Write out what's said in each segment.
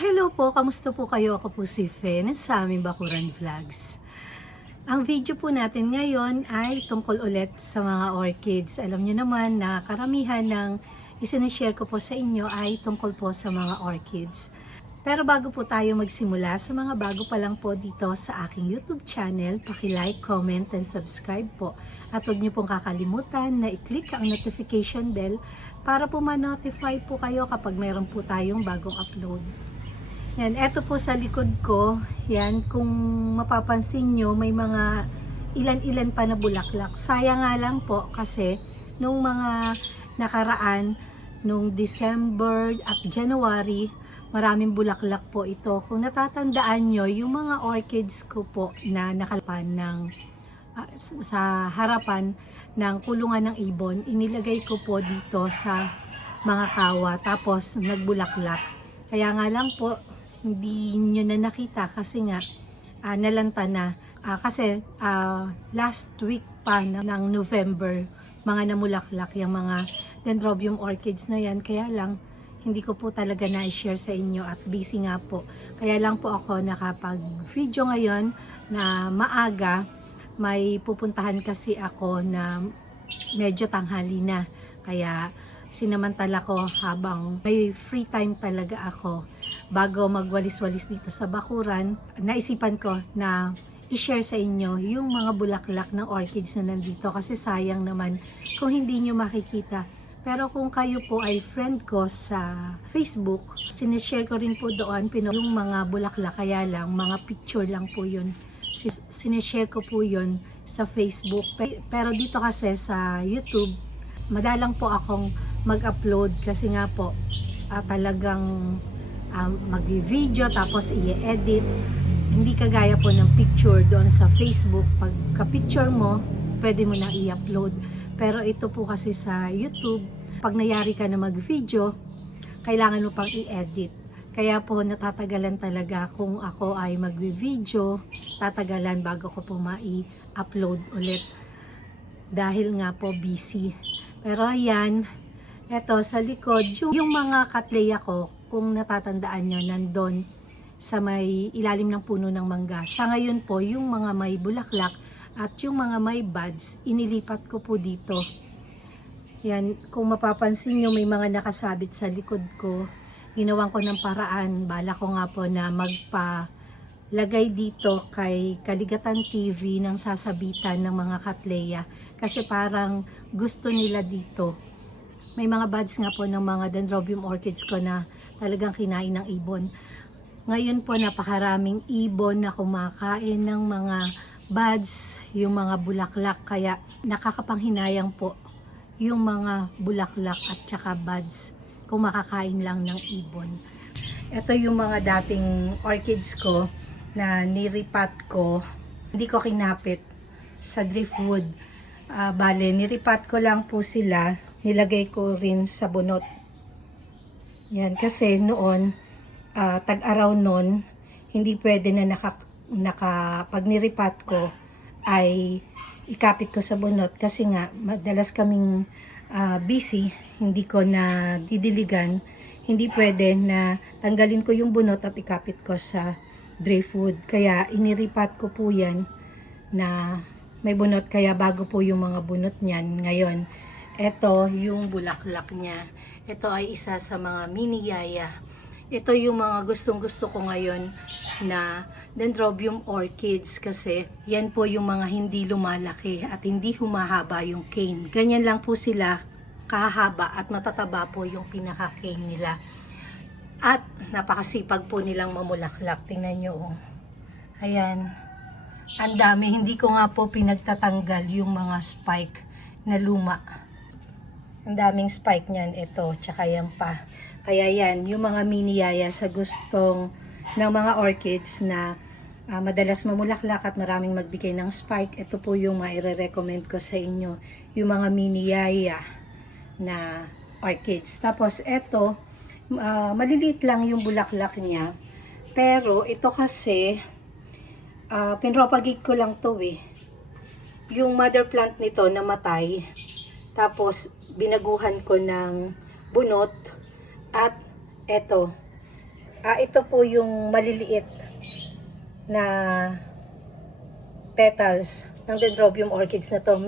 Hello po, kamusta po kayo? Ako po si Fen sa aming Bakuran Vlogs. Ang video po natin ngayon ay tungkol ulit sa mga orchids. Alam niyo naman na karamihan ng isinishare ko po sa inyo ay tungkol po sa mga orchids. Pero bago po tayo magsimula, sa mga bago pa lang po dito sa aking YouTube channel, paki-like, comment, and subscribe po. At huwag niyo pong kakalimutan na i-click ang notification bell para po ma-notify po kayo kapag mayroon po tayong bagong upload. Yan, eto po sa likod ko, yan, kung mapapansin nyo, may mga ilan-ilan pa na bulaklak. Sayang nga lang po kasi nung mga nakaraan, nung December at January, maraming bulaklak po ito. Kung natatandaan nyo, yung mga orchids ko po na nakalpan ng, sa harapan ng kulungan ng ibon, inilagay ko po dito sa mga kawa, tapos nagbulaklak. Kaya nga lang po, hindi nyo na nakita kasi nga nalanta na. Kasi last week pa ng November, mga namulaklak yung mga dendrobium orchids na yan. Kaya lang, hindi ko po talaga na-share sa inyo at busy nga po. Kaya lang po ako nakapag-video ngayon na maaga. May pupuntahan kasi ako na medyo tanghali na. Kaya sinamantala ko habang may free time talaga ako. Bago magwalis-walis dito sa bakuran, naisipan ko na i-share sa inyo yung mga bulaklak ng orchids na nandito kasi sayang naman kung hindi nyo makikita. Pero kung kayo po ay friend ko sa Facebook, sinishare ko rin po doon yung mga bulaklak, kaya lang mga picture lang po yun. Sinishare ko po yun sa Facebook. Pero dito kasi sa YouTube, madalang po akong mag-upload kasi nga po talagang mag-video tapos i-edit. Hindi kagaya po ng picture doon sa Facebook. Pagka-picture mo, pwede mo na i-upload. Pero ito po kasi sa YouTube, pag nayari ka na mag-video, kailangan mo pang i-edit. Kaya po natatagalan talaga kung ako ay mag-video, tatagalan bago ko po mai-upload ulit. Dahil nga po busy. Pero ayan, eto sa likod, yung mga katleya ko, kung natatandaan nyo, nandun sa may ilalim ng puno ng mangga. Sa ngayon po, yung mga may bulaklak at yung mga may buds, inilipat ko po dito. Yan, kung mapapansin nyo, may mga nakasabit sa likod ko. Ginawan ko ng paraan. Bala ko nga po na magpalagay dito kay Kaligatan TV ng sasabitan ng mga katleya. Kasi parang gusto nila dito. May mga buds nga po ng mga dendrobium orchids ko na talagang kinain ng ibon. Ngayon po napakaraming ibon na kumakain ng mga buds, yung mga bulaklak, kaya nakakapanghinayang po yung mga bulaklak at saka buds kung makakain lang ng ibon. Ito yung mga dating orchids ko na niripat ko, hindi ko kinapit sa driftwood. Bale, niripat ko lang po sila, nilagay ko rin sa bunot. Yan, kasi noon, tag-araw noon, hindi pwede na pag niripat ko, ay ikapit ko sa bunot. Kasi nga, madalas kaming busy, hindi ko na didiligan, hindi pwede na tanggalin ko yung bunot at ikapit ko sa driftwood. Kaya, iniripat ko po yan na may bunot. Kaya bago po yung mga bunot niyan. Ngayon, ito yung bulaklak niya. Ito ay isa sa mga mini yaya. Ito yung mga gustong-gusto ko ngayon na dendrobium orchids kasi yan po yung mga hindi lumalaki at hindi humahaba yung cane. Ganyan lang po sila kahaba at matataba po yung pinaka-cane nila. At napakasipag po nilang mamulaklak. Tingnan nyo, oh. Ayan. Ang dami. Hindi ko nga po pinagtatanggal yung mga spike na luma. Ang daming spike niyan, ito, tsaka yan pa. Kaya yan, yung mga mini yaya sa gustong ng mga orchids na madalas mamulaklak at maraming magbigay ng spike, ito po yung maire-recommend ko sa inyo, yung mga mini yaya na orchids. Tapos ito, maliliit lang yung bulaklak niya, pero ito kasi, pinropagate ko lang to eh. Yung mother plant nito namatay, tapos binaguhan ko ng bunot at eto Ito po yung maliliit na petals ng Dendrobium orchids na to.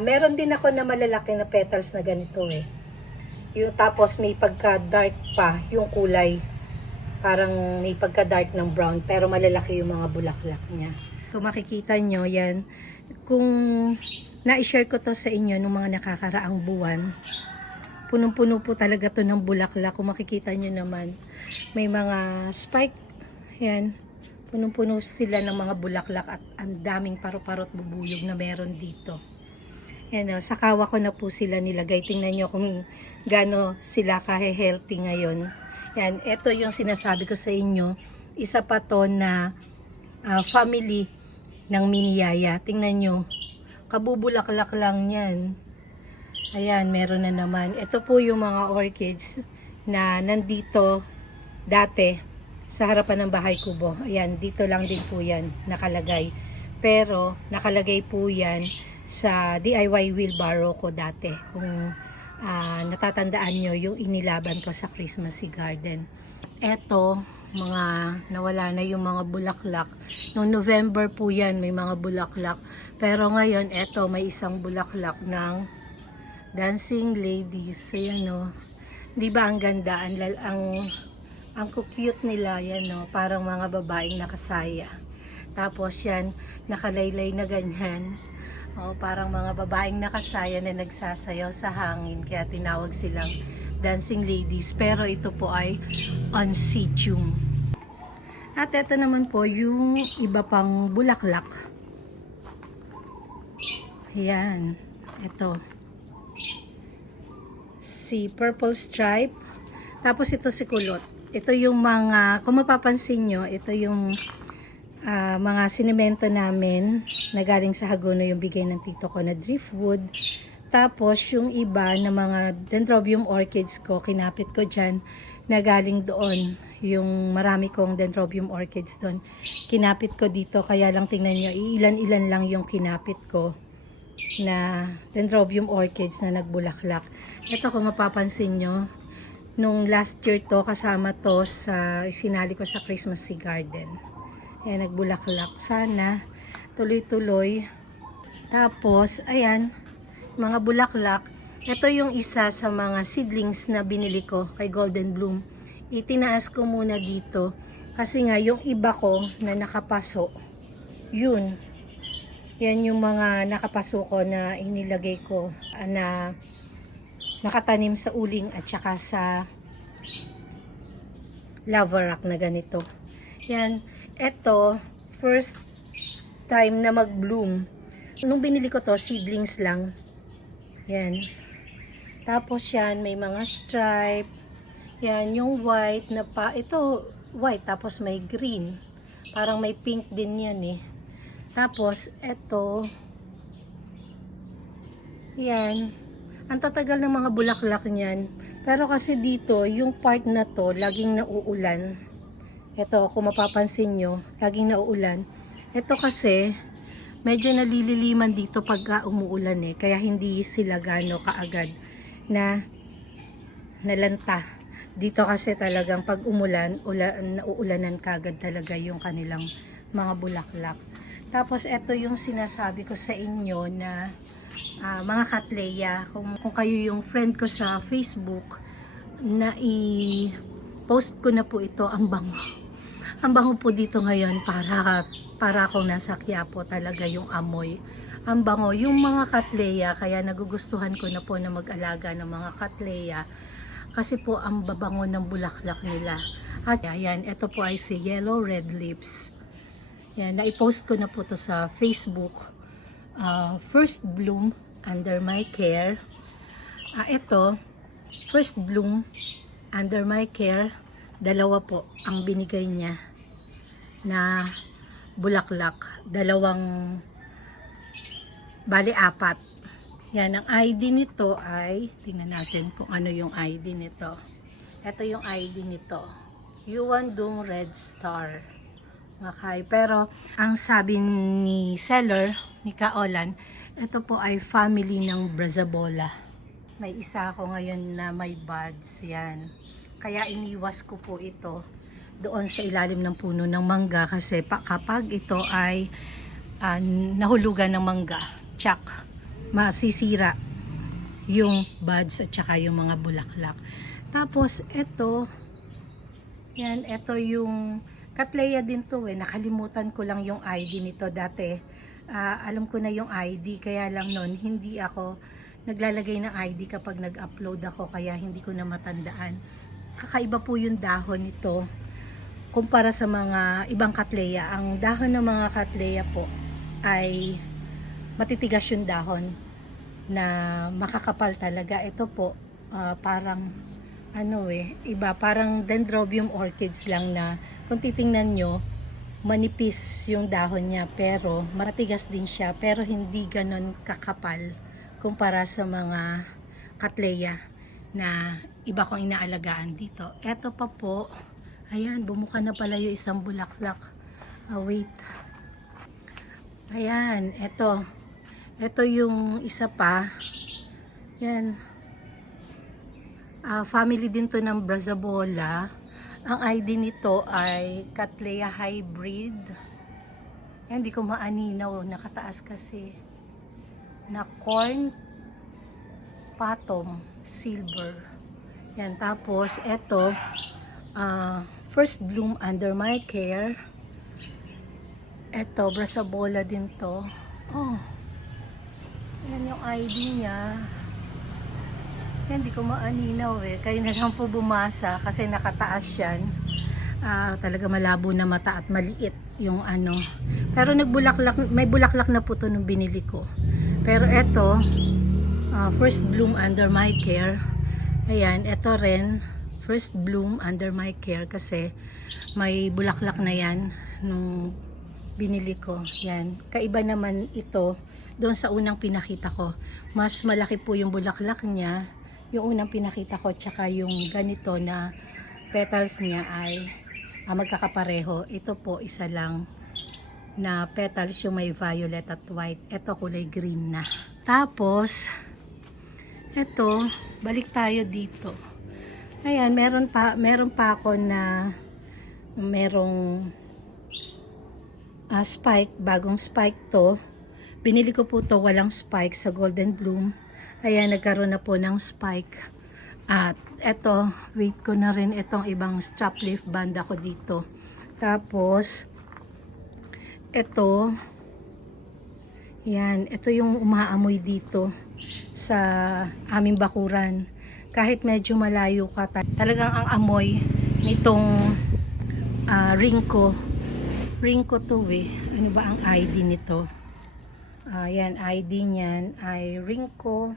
Meron din ako na malalaki na petals na ganito eh. Tapos may pagka-dark pa yung kulay. Parang may pagka-dark ng brown, pero malalaki yung mga bulaklak niya. Kung makikita nyo, yan. Kung na-share ko to sa inyo nung mga nakakaraang buwan, punong-puno po talaga to ng bulaklak. Kung makikita nyo naman, may mga spike. Yan. Punong-puno sila ng mga bulaklak at ang daming paru-parot bubuyog na meron dito. Yan o, sa kawa ko na po sila nilagay. Tingnan nyo kung gaano sila ka-healthy ngayon. Yan, ito yung sinasabi ko sa inyo. Isa pa to na family ng miniyaya. Tingnan nyo, kabubulaklak lang yan. Ayan, meron na naman. Ito po yung mga orchids na nandito dati sa harapan ng bahay kubo. Ayan, dito lang din po yan nakalagay. Pero nakalagay po yan sa DIY wheelbarrow ko dati. Kung natatandaan nyo yung inilaban ko sa Christmas garden. Eto, mga nawala na yung mga bulaklak. Noong November po yan, may mga bulaklak. Pero ngayon, eto, may isang bulaklak ng dancing ladies. Ayan o. Di ba ang ganda? Ang cute nila. Yan o. Parang mga babaeng nakasaya. Tapos yan, nakalaylay na ganyan. O, parang mga babaeng nakasaya na nagsasayaw sa hangin. Kaya tinawag silang dancing ladies. Pero ito po ay oncidium. At ito naman po yung iba pang bulaklak. Ayan. Ito. Si purple stripe. Tapos ito si kulot. Ito yung mga, kung mapapansin nyo, ito yung mga sinimento namin na galing sa Hagono, yung bigay ng tito ko na driftwood. Tapos yung iba na mga Dendrobium orchids ko, kinapit ko dyan na galing doon. Yung marami kong Dendrobium orchids doon, kinapit ko dito. Kaya lang tingnan nyo, ilan-ilan lang yung kinapit ko na Dendrobium orchids na nagbulaklak. Ito kung mapapansin nyo, nung last year to, kasama to sa isinali ko sa Christmas garden. Ayan, nagbulaklak. Sana tuloy-tuloy. Tapos, ayan, mga bulaklak. Ito yung isa sa mga seedlings na binili ko kay Golden Bloom. Itinaas ko muna dito. Kasi nga, yung iba ko na nakapaso, yun. Yan yung mga nakapaso ko na inilagay ko na nakatanim sa uling at saka sa lava rock na ganito. Yan. Ito, first time na mag-bloom. Nung binili ko to, seedlings lang. Yan. Tapos yan, may mga stripe. Yan, yung white na pa. Ito, white. Tapos may green. Parang may pink din yan eh. Tapos, ito. Yan. Ang tatagal ng mga bulaklak niyan. Pero kasi dito, yung part na to, laging nauulan. Ito, kung mapapansin nyo, laging nauulan. Ito kasi, medyo nalililiman dito pag umuulan eh. Kaya hindi sila gano kaagad na nalanta. Dito kasi talagang pag umulan, nauulanan kaagad talaga yung kanilang mga bulaklak. Tapos, ito yung sinasabi ko sa inyo na mga Cattleya. Kung kayo yung friend ko sa Facebook, na i-post ko na po ito, ang bango. Ang bango po dito ngayon para akong nasa Quiapo talaga yung amoy. Ang bango. Yung mga Cattleya, kaya nagugustuhan ko na po na mag-alaga ng mga Cattleya kasi po ang babango ng bulaklak nila. At yan, ito po ay si Yellow Red Lips. Yan, na-post ko na po to sa Facebook. First bloom under my care. Ito, first bloom under my care. Dalawa po ang binigay niya na bulaklak. Dalawang, bali apat. Yan, ang ID nito ay, tingnan natin kung ano yung ID nito. Ito yung ID nito. Yuan Dung Red Star. Okay, pero ang sabi ni seller, ni Kaolan, ito po ay family ng Brazabola. May isa ako ngayon na may buds, yan. Kaya iniwas ko po ito. doon sa ilalim ng puno ng mangga kasi kapag ito ay nahulugan ng mangga, tsak, masisira yung buds at saka yung mga bulaklak. Tapos ito, yan, ito yung Cattleya din to nakalimutan ko lang yung ID nito dati. Alam ko na yung ID, kaya lang nun hindi ako naglalagay ng ID kapag nag-upload ako, kaya hindi ko na matandaan. Kakaiba po yung dahon nito kumpara sa mga ibang Cattleya. Ang dahon ng mga Cattleya po ay matitigas yung dahon na makakapal talaga. Ito po parang iba, parang dendrobium orchids lang na kung titingnan nyo, manipis yung dahon niya pero matigas din siya, pero hindi ganon kakapal kumpara sa mga Cattleya na iba kong inaalagaan dito. Ito pa po, ayan, bumuka na pala yung isang bulaklak. Wait. Ayan, ito yung isa pa. Yan. Family din to ng Brazabola. Ang ID nito ay Cattleya Hybrid. Yan, di ko maaninaw, nakataas kasi. Na corn patom silver. Yan, tapos ito first bloom under my care. Ito Brazabola din to. Oh, yan yung ID niya. Yan, di ko maaninaw kaya na lang po bumasa kasi nakataas yan. Talaga malabo na mata at maliit yung pero nagbulaklak, may bulaklak na po to nung binili ko. Pero eto first bloom under my care. Ayan, eto rin first bloom under my care kasi may bulaklak na yan nung binili ko. Yan, kaiba naman ito doon sa unang pinakita ko. Mas malaki po yung bulaklak niya, yung unang pinakita ko, tsaka yung ganito na petals niya ay magkakapareho. Ito po isa lang na petals, yung may violet at white. Ito kulay green na. Tapos ito, balik tayo dito. Ayan, meron pa ako na merong spike, bagong spike to. Binili ko po to walang spike sa Golden Bloom. Ayan, nagkaroon na po ng spike. At eto, wait ko na rin itong ibang strap leaf band ako dito. Tapos eto, yan, ito yung umaamoy dito sa aming bakuran. Kahit medyo malayo ka, talagang ang amoy nitong Ringko to Ano ba ang ID nito? Yan, ID niyan ay Ringko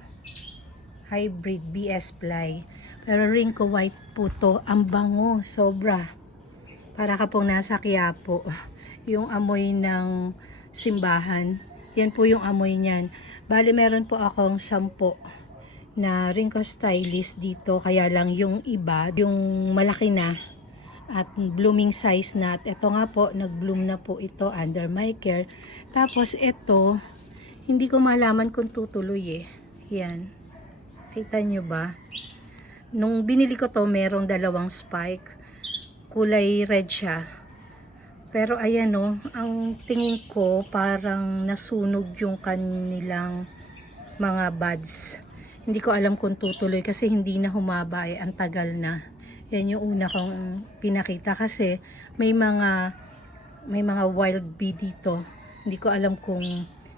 Hybrid BS Fly. Pero Ringko White po to. Ang bango, sobra. Para ka pong nasa Quiapo. Yung amoy ng simbahan. Yan po yung amoy niyan. Bali, meron po akong 10 na Ringko Stylist dito. Kaya lang yung iba, yung malaki na at blooming size na. At ito nga po, nag-bloom na po ito under my care. Tapos ito, hindi ko malaman kung tutuloy Yan. Kita nyo ba? Nung binili ko to, merong 2 spike. Kulay red siya. Pero ayan ang tingin ko parang nasunog yung kanilang mga buds. Hindi ko alam kung tutuloy kasi hindi na humaba ang tagal na. Yan yung una kong pinakita kasi may mga wild bee dito. Hindi ko alam kung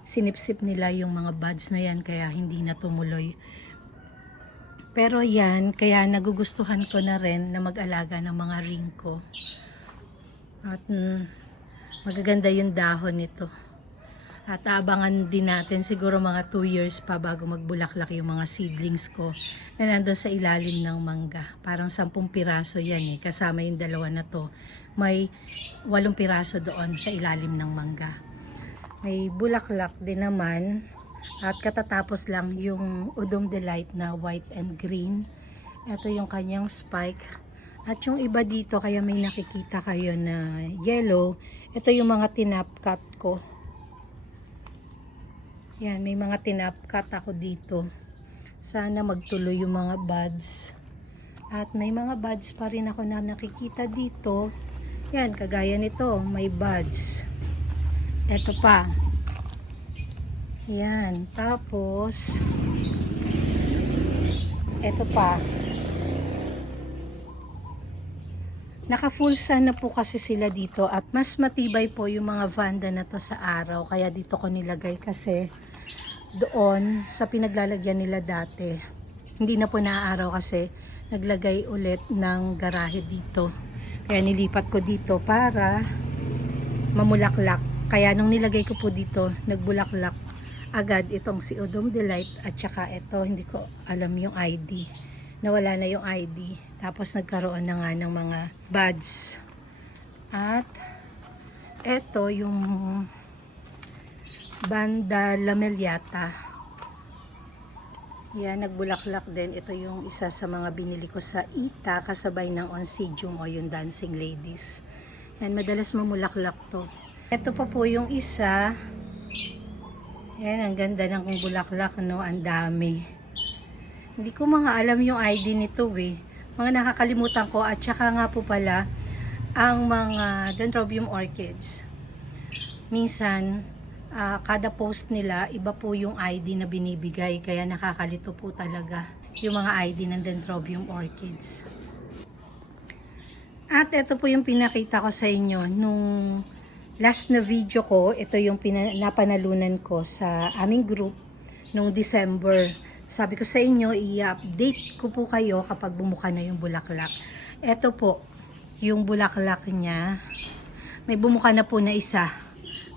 sinipsip nila yung mga buds na yan kaya hindi na tumuloy. Pero yan, kaya nagugustuhan ko na rin na mag-alaga ng mga Ringko. At magaganda yung dahon nito. At abangan din natin siguro mga 2 years pa bago magbulaklak yung mga seedlings ko na nandun sa ilalim ng mangga. Parang 10 piraso yan kasama yung 2 na to. May 8 piraso doon sa ilalim ng mangga. May bulaklak din naman. At katatapos lang yung Udom Delight na white and green. Ito yung kanyang spike. At yung iba dito, kaya may nakikita kayo na yellow. Ito yung mga tinapkat ko. Yan, may mga tinapkat ako dito. Sana magtuloy yung mga buds. At may mga buds pa rin ako na nakikita dito. Yan, kagaya nito, may buds. Ito pa. Yan, tapos ito pa. Naka full sun na po kasi sila dito at mas matibay po yung mga vanda na to sa araw. Kaya dito ko nilagay kasi doon sa pinaglalagyan nila dati. Hindi na po naaaraw kasi naglagay ulit ng garahe dito. Kaya nilipat ko dito para mamulaklak. Kaya nung nilagay ko po dito, nagbulaklak agad itong si Udom Delight at saka ito, hindi ko alam yung ID. Nawala na yung ID. Tapos nagkaroon na nga ng mga buds. At ito yung Banda Lameliata. Yan, nagbulaklak din. Ito yung isa sa mga binili ko sa Ita kasabay ng Oncidium o yung Dancing Ladies. Yan, madalas mamulaklak to. Ito pa po yung isa. Yan, ang ganda ng bulaklak, no? Ang dami. Hindi ko mga alam yung ID nito eh. Mga nakakalimutan ko at saka nga po pala ang mga Dendrobium orchids. Minsan, kada post nila, iba po yung ID na binibigay. Kaya nakakalito po talaga yung mga ID ng Dendrobium orchids. At ito po yung pinakita ko sa inyo nung last na video ko. Ito yung napanalunan ko sa aming group nung December. Sabi ko sa inyo, i-update ko po kayo kapag bumuka na yung bulaklak. Ito po, yung bulaklak niya. May bumuka na po na isa.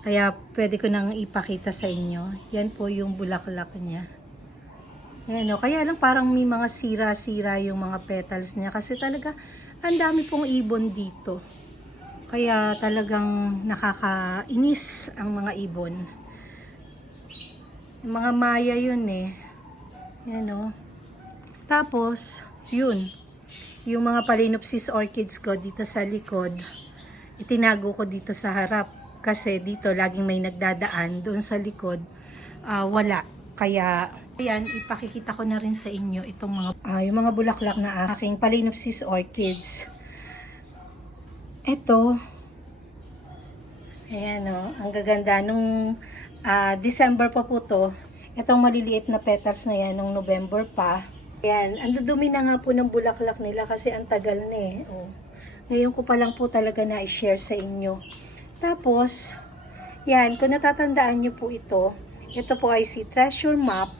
Kaya pwede ko nang ipakita sa inyo. Yan po yung bulaklak niya. Yan, no? Kaya lang parang may mga sira-sira yung mga petals niya. Kasi talaga, ang dami pong ibon dito. Kaya talagang nakakainis ang mga ibon. Yung mga maya yun eh. Yan o. Tapos, yun. Yung mga Phalaenopsis orchids ko dito sa likod, itinago ko dito sa harap. Kasi dito laging may nagdadaan. Doon sa likod, wala. Kaya, ayan, ipakikita ko na rin sa inyo itong mga, yung mga bulaklak na aking Phalaenopsis orchids. Ito. Ayan o. Ang gaganda. Nung December pa po to. Itong maliliit na petals na yan, nung November pa. Ayan, ang dudumi na nga po ng bulaklak nila kasi ang tagal na eh. Oh. Ngayon ko pa lang po talaga na i-share sa inyo. Tapos, yan, kung natatandaan nyo po ito po ay si Treasure Map.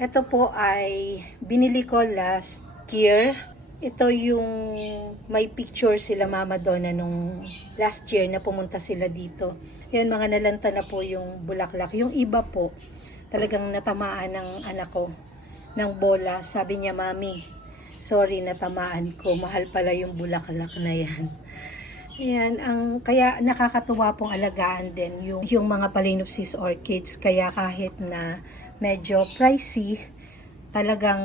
Ito po ay binili ko last year. Ito yung may picture sila Mama Donna nung last year na pumunta sila dito. Yan, mga nalanta na po yung bulaklak. Yung iba po, talagang natamaan ng anak ko ng bola. Sabi niya, Mami, sorry natamaan ko. Mahal pala yung bulaklak na yan. Ayan, kaya nakakatuwa pong alagaan din yung mga Phalaenopsis orchids. Kaya kahit na medyo pricey, talagang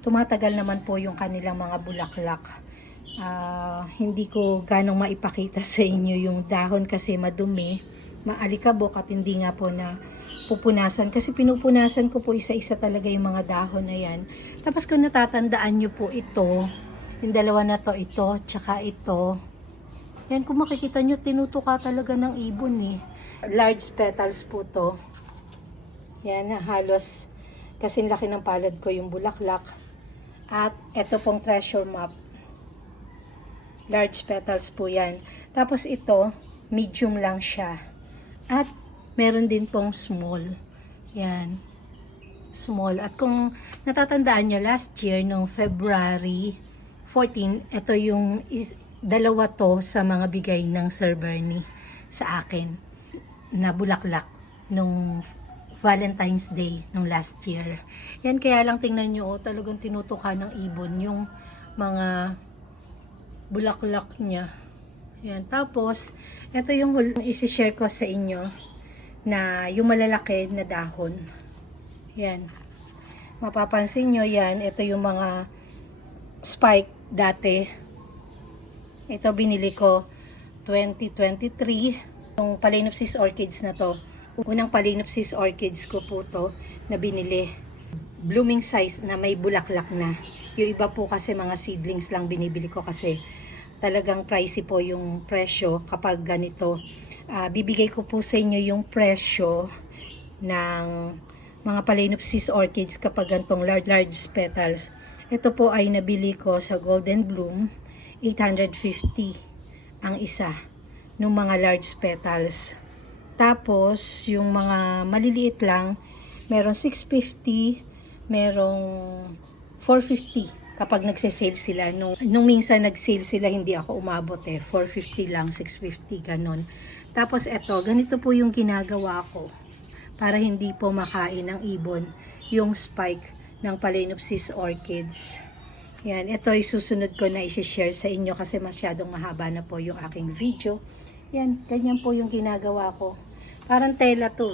tumatagal naman po yung kanilang mga bulaklak. Hindi ko ganong maipakita sa inyo yung dahon kasi madumi, maalikabok at hindi nga po na pupunasan kasi pinupunasan ko po isa-isa talaga yung mga dahon na yan. Tapos kung natatandaan nyo po ito, yung dalawa na to, ito, tsaka ito, yan, kung makikita nyo, tinutuka talaga ng ibon eh. Large petals po to. Yan, halos kasing laki ng palad ko yung bulaklak. At ito pong Treasure Map. Large petals po yan. Tapos ito, medium lang siya. At meron din pong small. Yan. Small. At kung natatandaan nyo, last year, nung February 14, ito yung dalawa to sa mga bigay ng Sir Bernie sa akin na bulaklak nung Valentine's Day nung last year. Yan, kaya lang tingnan nyo, talagang tinutuka ng ibon yung mga bulaklak niya. Yan. Tapos, ito yung isi-share ko sa inyo na yung malalaki na dahon. Yan. Mapapansin nyo yan. Ito yung mga spike dati. Ito binili ko 2023. Yung Phalaenopsis orchids na to. Unang Phalaenopsis orchids ko po to na binili. Blooming size na may bulaklak na. Yung iba po kasi mga seedlings lang binibili ko kasi talagang pricey po yung presyo kapag ganito. Bibigay ko po sa inyo yung presyo ng mga Phalaenopsis orchids kapag gantong large petals. Ito po ay nabili ko sa Golden Bloom, 850 ang isa ng mga large petals. Tapos yung mga maliliit lang, merong 650, merong 450 kapag nagse-sale sila. Nung minsan nag-sale sila, hindi ako umabot 450 lang, 650, ganun. Tapos eto, ganito po yung ginagawa ko para hindi po makain ng ibon yung spike ng Phalaenopsis orchids. Yan, ito ay susunod ko na i-share sa inyo kasi masyadong mahaba na po yung aking video. Yan, ganyan po yung ginagawa ko. Parang tela to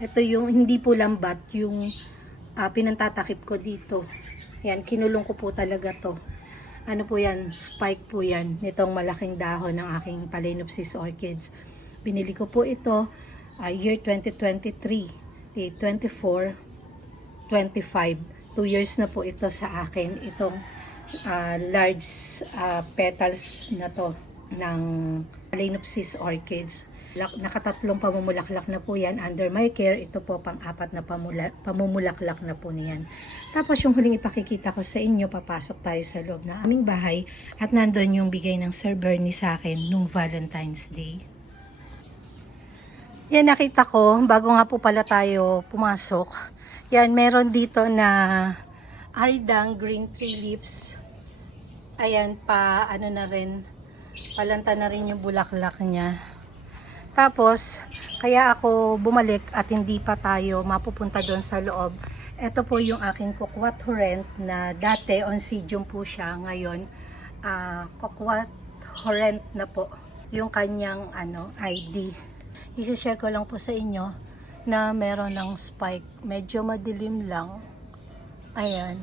Ito yung hindi po lambat, yung pinantatakip ko dito. Yan, kinulong ko po talaga to. Ano po yan, spike po yan, nitong malaking dahon ng aking Phalaenopsis orchids. Binili ko po ito year 2023, 24, 25. 2 years na po ito sa akin, itong large petals na to ng Phalaenopsis orchids. Nakatatlong pamumulaklak na po yan under my care. Ito po pang-apat na pamumulaklak na po niyan. Tapos yung huling ipakikita ko sa inyo, papasok tayo sa loob ng aming bahay at nandun yung bigay ng Sir Bernie sa akin nung Valentine's Day. Yan, nakita ko, bago nga po pala tayo pumasok, yan, meron dito na Aridang green tree leaves. Ayan, ano na rin, palanta na rin yung bulaklak niya. Tapos, kaya ako bumalik at hindi pa tayo mapupunta doon sa loob. Ito po yung aking Coquat Horrent na dati Oncidium po siya. Ngayon, Coquat Horrent na po yung kanyang ID. I-share ko lang po sa inyo na meron ng spike. Medyo madilim lang. Ayan.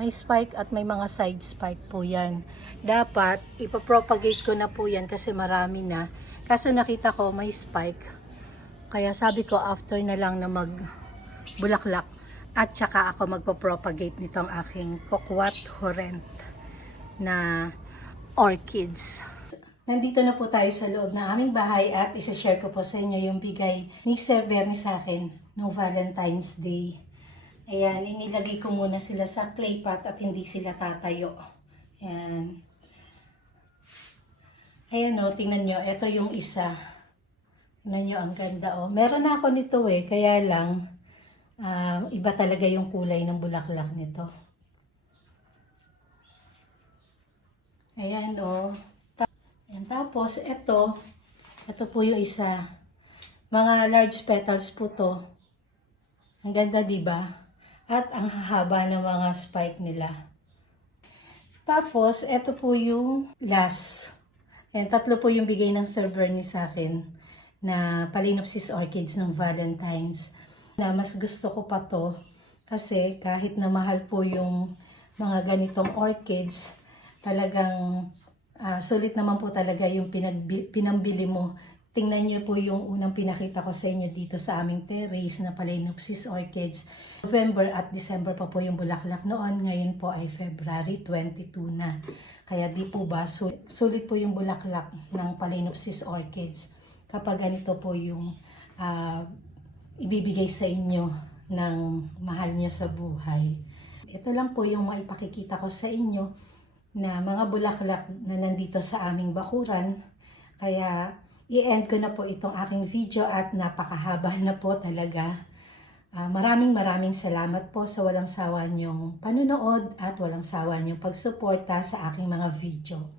May spike at may mga side spike po yan. Dapat, ipapropagate ko na po yan kasi marami na. Kaso nakita ko may spike. Kaya sabi ko after na lang na magbulaklak at saka ako magpo-propagate nitong aking Coquat Horrent na orchids. Nandito na po tayo sa loob ng aming bahay at isa-share ko po sa inyo yung bigay ni Sir Bernie sa akin no Valentine's Day. Ayan, inilagay ko muna sila sa clay pot at hindi sila tatayo. Ayan. Ayan o, tingnan nyo. Ito yung isa. Tingnan nyo, ang ganda o. Meron na ako nito kaya lang iba talaga yung kulay ng bulaklak nito. Ayan o. Ayan, tapos ito po yung isa. Mga large petals po to. Ang ganda, diba? At ang hahaba ng mga spike nila. Tapos, ito po yung last. Ayan, 3 po yung bigay ng Sir Bernie sa akin na Phalaenopsis orchids ng Valentine's. Na mas gusto ko pa to kasi kahit na mahal po yung mga ganitong orchids, talagang sulit naman po talaga yung pinambili mo. Tingnan niyo po yung unang pinakita ko sa inyo dito sa aming terrace na Phalaenopsis orchids. November at December pa po yung bulaklak noon. Ngayon po ay February 22 na. Kaya di po ba sulit po yung bulaklak ng Phalaenopsis orchids kapag ganito po yung ibibigay sa inyo ng mahal niya sa buhay. Ito lang po yung maipakikita ko sa inyo na mga bulaklak na nandito sa aming bakuran. Kaya i-end ko na po itong aking video at napakahaba na po talaga. Maraming salamat po sa walang sawa niyong panunood at walang sawa niyong pagsuporta sa aking mga video.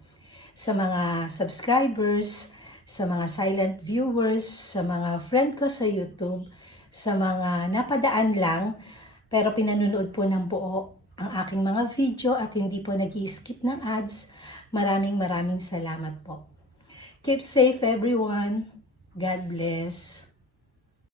Sa mga subscribers, sa mga silent viewers, sa mga friend ko sa YouTube, sa mga napadaan lang pero pinanunood po ng buo ang aking mga video at hindi po nag-i-skip ng ads. Maraming salamat po. Keep safe everyone. God bless.